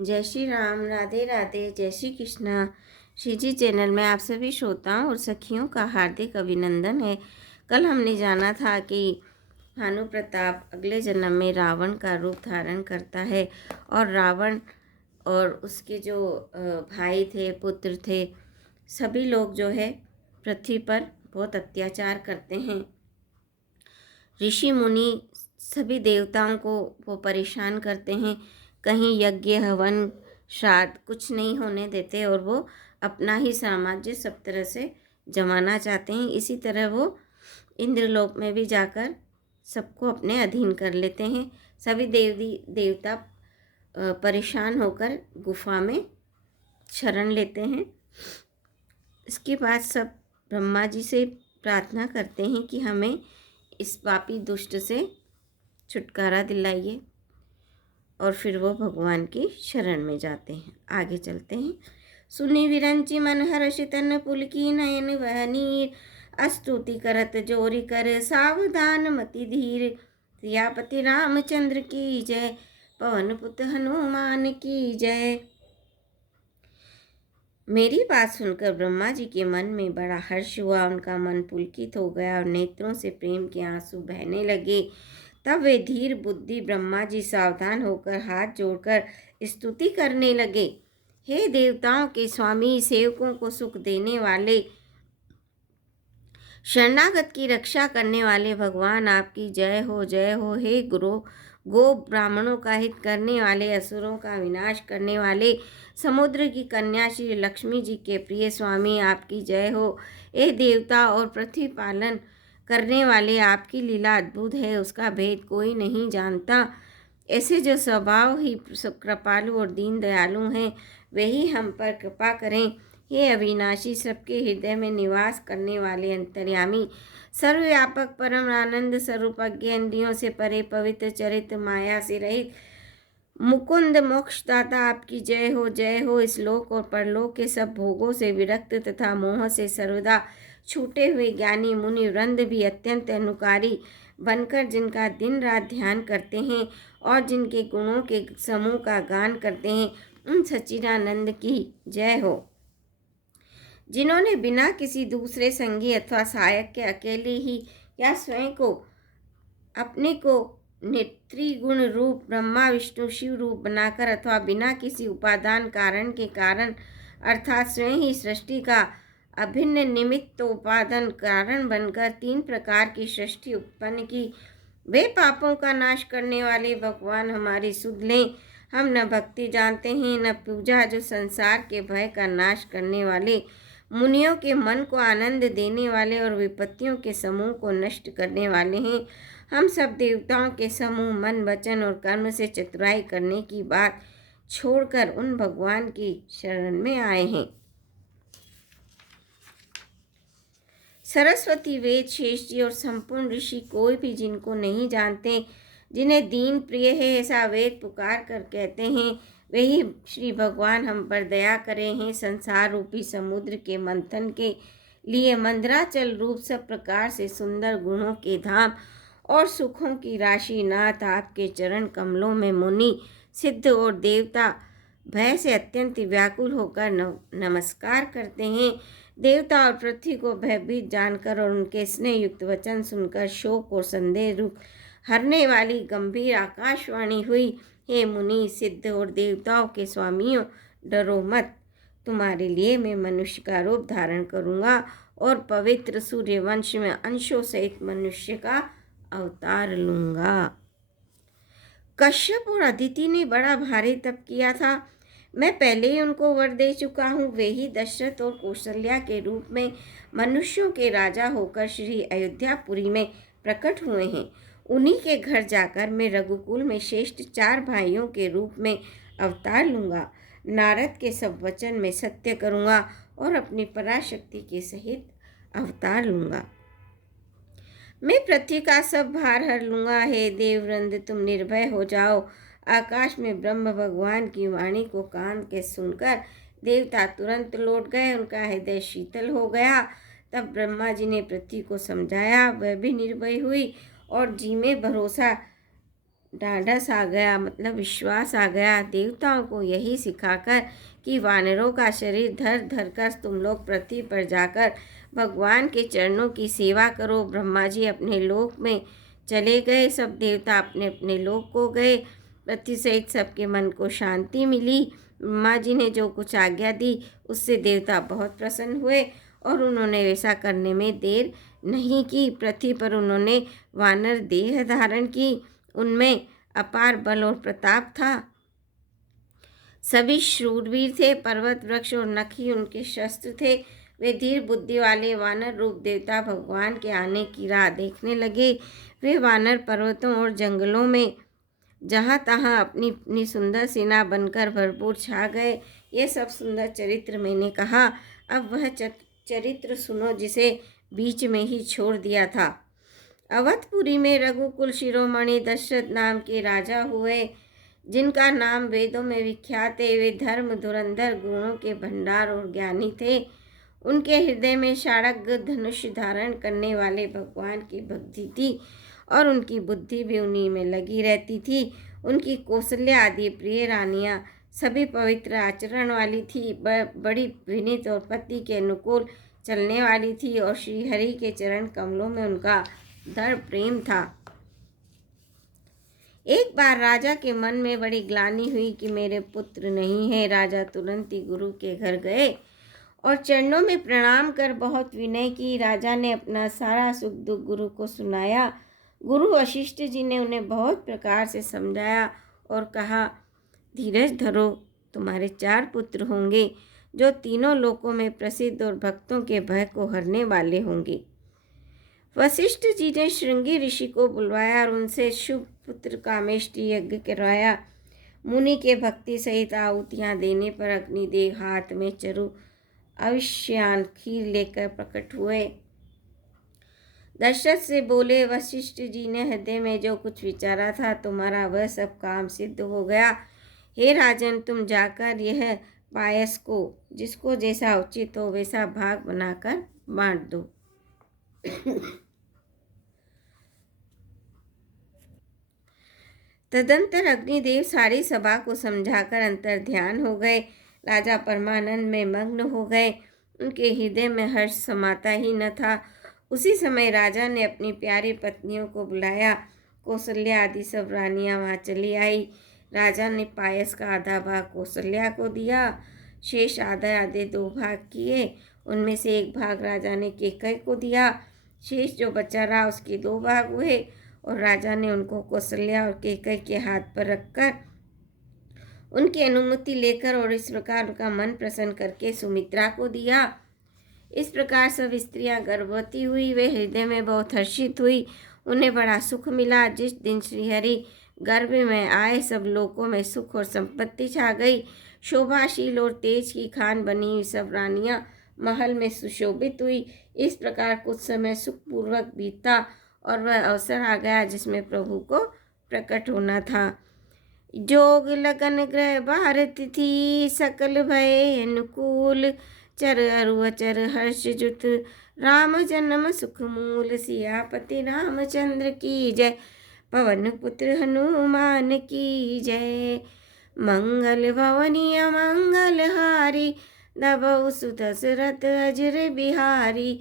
जय श्री राम, राधे राधे, जय श्री कृष्णा। श्री जी चैनल में आप सभी श्रोताओं और सखियों का हार्दिक अभिनंदन है। कल हमने जाना था कि भानु प्रताप अगले जन्म में रावण का रूप धारण करता है और रावण और उसके जो भाई थे, पुत्र थे, सभी लोग जो है पृथ्वी पर बहुत अत्याचार करते हैं। ऋषि मुनि सभी देवताओं को वो परेशान करते हैं, कहीं यज्ञ हवन श्राद्ध कुछ नहीं होने देते और वो अपना ही साम्राज्य सब तरह से जमाना चाहते हैं। इसी तरह वो इंद्रलोक में भी जाकर सबको अपने अधीन कर लेते हैं। सभी देवी देवता परेशान होकर गुफा में शरण लेते हैं। इसके बाद सब ब्रह्मा जी से प्रार्थना करते हैं कि हमें इस पापी दुष्ट से छुटकारा दिलाइए, और फिर वो भगवान की शरण में जाते हैं। आगे चलते हैं। सुनि विरंचि मन हर्षि तन पुलकी नयन वहनीर स्तुति करत जोरी कर सावधान मति धीर। सियापति रामचंद्र की जय, पवन पुत्र हनुमान की जय। मेरी बात सुनकर ब्रह्मा जी के मन में बड़ा हर्ष हुआ। उनका मन पुलकित हो गया और नेत्रों से प्रेम के आंसू बहने लगे। तब वे धीर बुद्धि ब्रह्मा जी सावधान होकर हाथ जोड़कर स्तुति करने लगे। हे देवताओं के स्वामी, सेवकों को सुख देने वाले, शरणागत की रक्षा करने वाले भगवान, आपकी जय हो, जय हो। हे गुरु, गो ब्राह्मणों का हित करने वाले, असुरों का विनाश करने वाले, समुद्र की कन्या श्री लक्ष्मी जी के प्रिय स्वामी, आपकी जय हो। हे देवता और पृथ्वी पालन करने वाले, आपकी लीला अद्भुत है, उसका भेद कोई नहीं जानता। ऐसे जो स्वभाव ही कृपालु और दीन दयालु हैं, वे ही हम पर कृपा करें। हे अविनाशी, सबके हृदय में निवास करने वाले अंतर्यामी, सर्वव्यापक परम आनंद स्वरूप, इंद्रियों से परे, पवित्र चरित्र, माया से रहित मुकुंद मोक्षदाता, आपकी जय हो, जय हो। इस लोक और परलोक के सब भोगों से विरक्त तथा मोह से सर्वदा छूटे हुए ज्ञानी मुनि वृंद भी अत्यंत अनुकारी बनकर जिनका दिन रात ध्यान करते हैं और जिनके गुणों के समूह का गान करते हैं, उन सच्चिदानंद की जय हो। जिन्होंने बिना किसी दूसरे संगी अथवा सहायक के अकेले ही या स्वयं को अपने को त्रिगुण रूप ब्रह्मा विष्णु शिव रूप बनाकर अथवा बिना किसी उपादान कारण के कारण अर्थात स्वयं ही सृष्टि का अभिन्न निमित्त उपादान कारण बनकर तीन प्रकार की सृष्टि उत्पन्न की, वे पापों का नाश करने वाले भगवान हमारी सुध लें। हम न भक्ति जानते हैं न पूजा, जो संसार के भय का नाश करने वाले, मुनियों के मन को आनंद देने वाले और विपत्तियों के समूह को नष्ट करने वाले हैं। हम सब देवताओं के समूह मन वचन और कर्म से चतुराई करने की बात छोड़कर उन भगवान की शरण में आए हैं। सरस्वती, वेद, शेष जी और संपूर्ण ऋषि कोई भी जिनको नहीं जानते, जिन्हें दीन प्रिय है ऐसा वेद पुकार कर कहते हैं, वही श्री भगवान हम पर दया करें हैं। संसार रूपी समुद्र के मंथन के लिए मंदराचल रूप सब प्रकार से सुंदर गुणों के धाम और सुखों की राशि नाथ, आपके चरण कमलों में मुनि सिद्ध और देवता भय से अत्यंत व्याकुल होकर नमस्कार करते हैं। देवता और पृथ्वी को भयभीत जानकर और उनके स्नेह युक्त वचन सुनकर शोक और संदेह रूप हरने वाली गंभीर आकाशवाणी हुई। हे मुनि सिद्ध और देवताओं के स्वामियों, डरो मत, तुम्हारे लिए मैं मनुष्य का रूप धारण करूंगा और पवित्र सूर्यवंश में अंशों सहित मनुष्य का अवतार लूंगा। कश्यप और अदिति ने बड़ा भारी तप किया था, मैं पहले ही उनको वर दे चुका हूँ। वे ही दशरथ और कौशल्या के रूप में मनुष्यों के राजा होकर श्री अयोध्यापुरी में प्रकट हुए हैं। उन्हीं के घर जाकर मैं रघुकुल में श्रेष्ठ 4 भाइयों के रूप में अवतार लूँगा। नारद के सब वचन में सत्य करूँगा और अपनी पराशक्ति के सहित अवतार लूँगा। मैं पृथ्वी का सब भार हर लूँगा। हे देववृंद, तुम निर्भय हो जाओ। आकाश में ब्रह्म भगवान की वाणी को कान के सुनकर देवता तुरंत लौट गए, उनका हृदय शीतल हो गया। तब ब्रह्मा जी ने पृथ्वी को समझाया, वह भी निर्भय हुई और जी में भरोसा ढाढ़स आ गया, मतलब विश्वास आ गया देवताओं को यही सिखाकर कि वानरों का शरीर धर धर कर तुम लोग पृथ्वी पर जाकर भगवान के चरणों की सेवा करो। ब्रह्मा जी अपने लोक में चले गए, सब देवता अपने अपने लोक को गए। पृथ्वी सहित सबके मन को शांति मिली। ब्रह्मा जी ने जो कुछ आज्ञा दी उससे देवता बहुत प्रसन्न हुए और उन्होंने वैसा करने में देर नहीं की। पृथ्वी पर उन्होंने वानर देह धारण की। उनमें अपार बल और प्रताप था। सभी शूरवीर थे। पर्वत, वृक्ष और नख ही उनके शस्त्र थे। वे धीर बुद्धि वाले वानर रूप देवता भगवान के आने की राह देखने लगे। वे वानर पर्वतों और जंगलों में जहाँ तहाँ अपनी अपनी सुंदर सेना बनकर भरपूर छा गए। ये सब सुंदर चरित्र मैंने कहा। अब वह चरित्र सुनो जिसे बीच में ही छोड़ दिया था। अवधपुरी में रघुकुल शिरोमणि दशरथ नाम के राजा हुए, जिनका नाम वेदों में विख्यात है। वे धर्म, धुरंधर, गुणों के भंडार और ज्ञानी थे। उनके हृदय में शार्ङ्ग धनुष धारण करने वाले भगवान की भक्ति थी और उनकी बुद्धि भी उन्हीं में लगी रहती थी। उनकी कौशल्या आदि प्रिय रानियां सभी पवित्र आचरण वाली थी, बड़ी विनीत और पति के अनुकूल चलने वाली थी और श्री हरि के चरण कमलों में उनका दृढ़ प्रेम था। एक बार राजा के मन में बड़ी ग्लानि हुई कि मेरे पुत्र नहीं है। राजा तुरंत ही गुरु के घर गए और चरणों में प्रणाम कर बहुत विनय की। राजा ने अपना सारा सुख दुख गुरु को सुनाया। गुरु वशिष्ठ जी ने उन्हें बहुत प्रकार से समझाया और कहा, धीरज धरो, तुम्हारे 4 पुत्र होंगे जो तीनों लोकों में प्रसिद्ध और भक्तों के भय को हरने वाले होंगे। वशिष्ठ जी ने श्रृंगी ऋषि को बुलवाया और उनसे शुभ पुत्र कामेष्टि यज्ञ करवाया। मुनि के भक्ति सहित आहुतियाँ देने पर अग्निदेव हाथ में चरु अविष्यान खीर लेकर प्रकट हुए। दशरथ से बोले, वशिष्ठ जी ने हृदय में जो कुछ विचारा था तुम्हारा वह सब काम सिद्ध हो गया। हे राजन, तुम जाकर यह पायस को जिसको जैसा उचित हो वैसा भाग बनाकर बांट दो। तदंतर अग्निदेव सारी सभा को समझाकर अंतर ध्यान हो गए। राजा परमानंद में मग्न हो गए। उनके हृदय में हर्ष समाता ही न था। उसी समय राजा ने अपनी प्यारी पत्नियों को बुलाया। कौशल्या आदि सब रानियां वहाँ चली आई। राजा ने पायस का आधा भाग कौशल्या को दिया, शेष आधे 2 भाग किए। उनमें से 1 भाग राजा ने कैकेयी को दिया। शेष जो बचा रहा उसके 2 भाग हुए और राजा ने उनको कौशल्या और कैकेयी के हाथ पर रखकर उनकी अनुमति लेकर और इस प्रकार उनका मन प्रसन्न करके सुमित्रा को दिया। इस प्रकार सब स्त्रियां गर्भवती हुई। वे हृदय में बहुत हर्षित हुई। उन्हें बड़ा सुख मिला। जिस दिन श्रीहरि गर्भ में आए सब लोकों में सुख और संपत्ति छा गई। शोभाशील और तेज की खान बनी हुई सब रानियां महल में सुशोभित हुई। इस प्रकार कुछ समय सुखपूर्वक बीता और वह अवसर आ गया जिसमें प्रभु को प्रकट होना था। जोग लगन ग्रह भारत थी, सकल भय अनुकूल, चर अरु अचर हर्ष जुत, राम जन्म सुख मूल, सियापति रामचंद्र की जय, पवन पुत्र हनुमान की जय। मंगल भवनी अमंगल हारी, नभौ सुत दशरथ अजर बिहारी,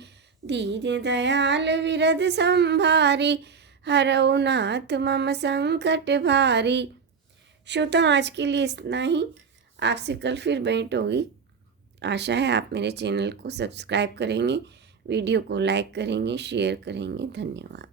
दीन दयाल विरद संभारी, हरौ नाथ मम संकट भारी। श्रोता, आज के लिए इतना ही। आपसे कल फिर भेंट होगी। आशा है आप मेरे चैनल को सब्सक्राइब करेंगे, वीडियो को लाइक करेंगे, शेयर करेंगे। धन्यवाद।